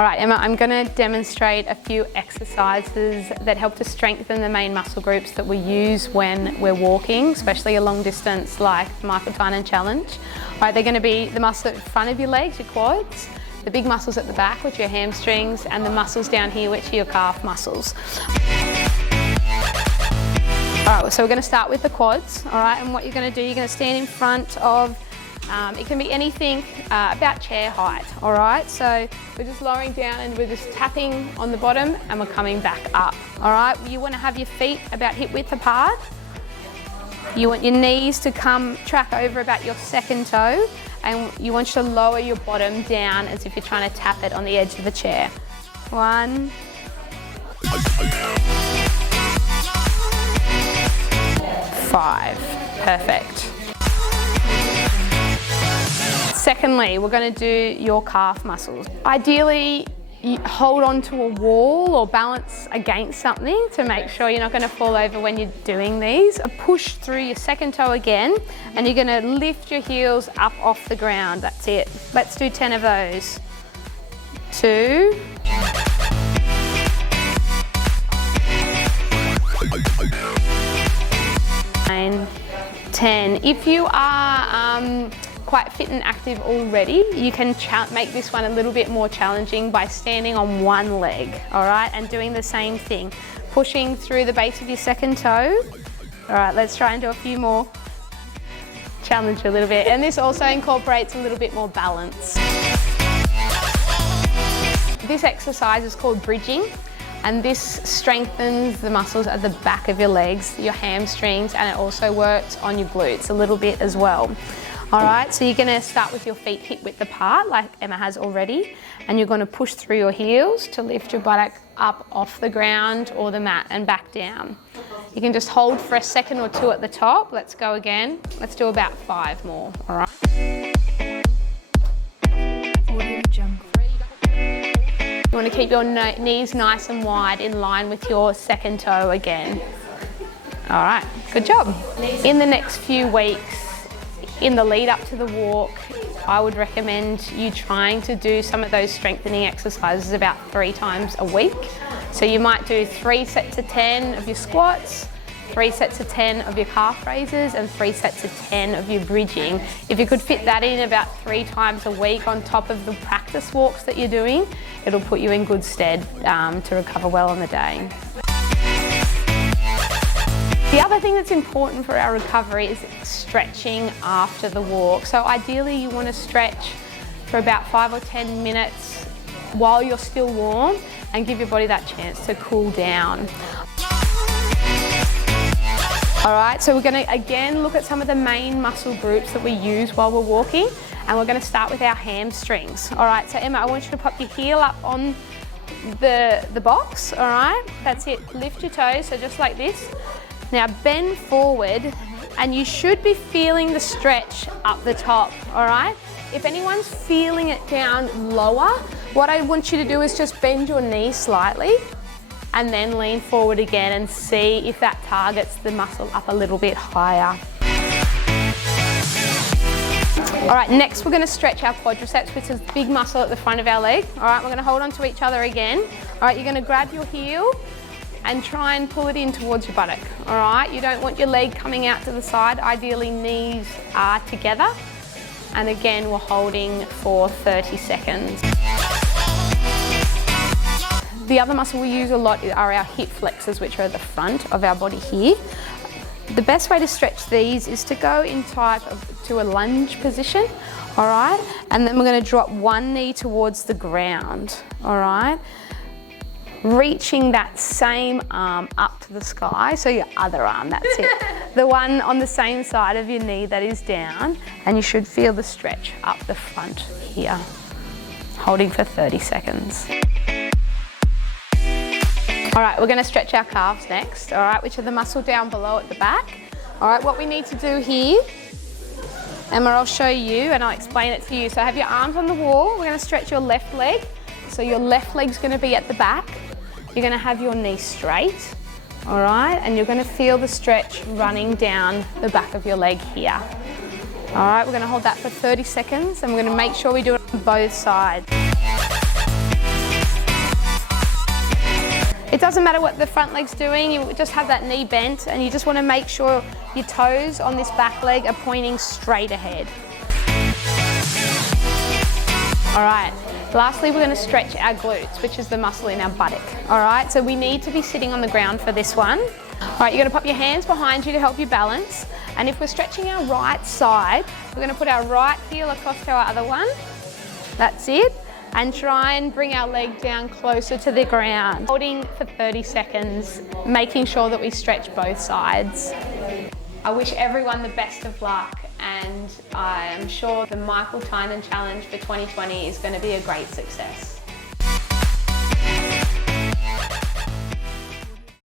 All right, Emma, I'm going to demonstrate a few exercises that help to strengthen the main muscle groups that we use when we're walking, especially a long distance like the Michael Tynan Challenge. All right, they're going to be the muscles at the front of your legs, your quads, the big muscles at the back, which are your hamstrings, and the muscles down here, which are your calf muscles. All right, so we're going to start with the quads, all right, and what you're going to do, you're going to stand in front of, it can be anything about chair height, all right? So we're just lowering down and we're just tapping on the bottom and we're coming back up, all right? You want to have your feet about hip width apart. You want your knees to track over about your second toe, and you want you to lower your bottom down as if you're trying to tap it on the edge of the chair. 1. 5. Perfect. Secondly, we're going to do your calf muscles. Ideally, you hold on to a wall or balance against something to make sure you're not going to fall over when you're doing these. Push through your second toe again, and you're going to lift your heels up off the ground. That's it. Let's do 10 of those. 2. 9, 10. If you are quite fit and active already, you can make this one a little bit more challenging by standing on one leg, all right, and doing the same thing, pushing through the base of your second toe. All right, let's try and do a few more. Challenge a little bit, and this also incorporates a little bit more balance. This exercise is called bridging, and this strengthens the muscles at the back of your legs, your hamstrings, and it also works on your glutes a little bit as well. All right, so you're going to start with your feet hip width apart like Emma has already, and you're going to push through your heels to lift your buttock up off the ground or the mat and back down. You can just hold for a second or two at the top. Let's go again. Let's do about 5 more, all right? You want to keep your knees nice and wide in line with your second toe again. All right, good job. In the next few weeks, in the lead up to the walk, I would recommend you trying to do some of those strengthening exercises about 3 times a week. So you might do 3 sets of 10 of your squats, 3 sets of 10 of your calf raises, and 3 sets of 10 of your bridging. If you could fit that in about 3 times a week on top of the practice walks that you're doing, it'll put you in good stead to recover well on the day. The other thing that's important for our recovery is stretching after the walk. So ideally you want to stretch for about 5 or 10 minutes while you're still warm and give your body that chance to cool down. All right, so we're going to again look at some of the main muscle groups that we use while we're walking, and we're going to start with our hamstrings. All right, so Emma, I want you to pop your heel up on the box, all right? That's it, lift your toes, so just like this. Now bend forward, and you should be feeling the stretch up the top, all right? If anyone's feeling it down lower, what I want you to do is just bend your knee slightly and then lean forward again and see if that targets the muscle up a little bit higher. All right, next we're going to stretch our quadriceps, which is the big muscle at the front of our leg. All right, we're going to hold on to each other again. All right, you're going to grab your heel and try and pull it in towards your buttock, all right? You don't want your leg coming out to the side. Ideally, knees are together. And again, we're holding for 30 seconds. The other muscle we use a lot are our hip flexors, which are at the front of our body here. The best way to stretch these is to go in to a lunge position, all right? And then we're gonna drop one knee towards the ground, all right? Reaching that same arm up to the sky, so your other arm, that's it. The one on the same side of your knee that is down, and you should feel the stretch up the front here. Holding for 30 seconds. All right, we're gonna stretch our calves next, all right, which are the muscle down below at the back. All right, what we need to do here, Emma, I'll show you and I'll explain it to you. So have your arms on the wall, we're gonna stretch your left leg. So your left leg's gonna be at the back. You're gonna have your knee straight, all right? And you're gonna feel the stretch running down the back of your leg here. All right, we're gonna hold that for 30 seconds and we're gonna make sure we do it on both sides. doesn't matter what the front leg's doing, you just have that knee bent and you just want to make sure your toes on this back leg are pointing straight ahead. All right, lastly, we're going to stretch our glutes, which is the muscle in our buttock. All right, so we need to be sitting on the ground for this one. All right, you're going to pop your hands behind you to help you balance. And if we're stretching our right side, we're going to put our right heel across to our other one. That's it. And try and bring our leg down closer to the ground. Holding for 30 seconds, making sure that we stretch both sides. I wish everyone the best of luck, and I am sure the Michael Tynan Challenge for 2020 is going to be a great success.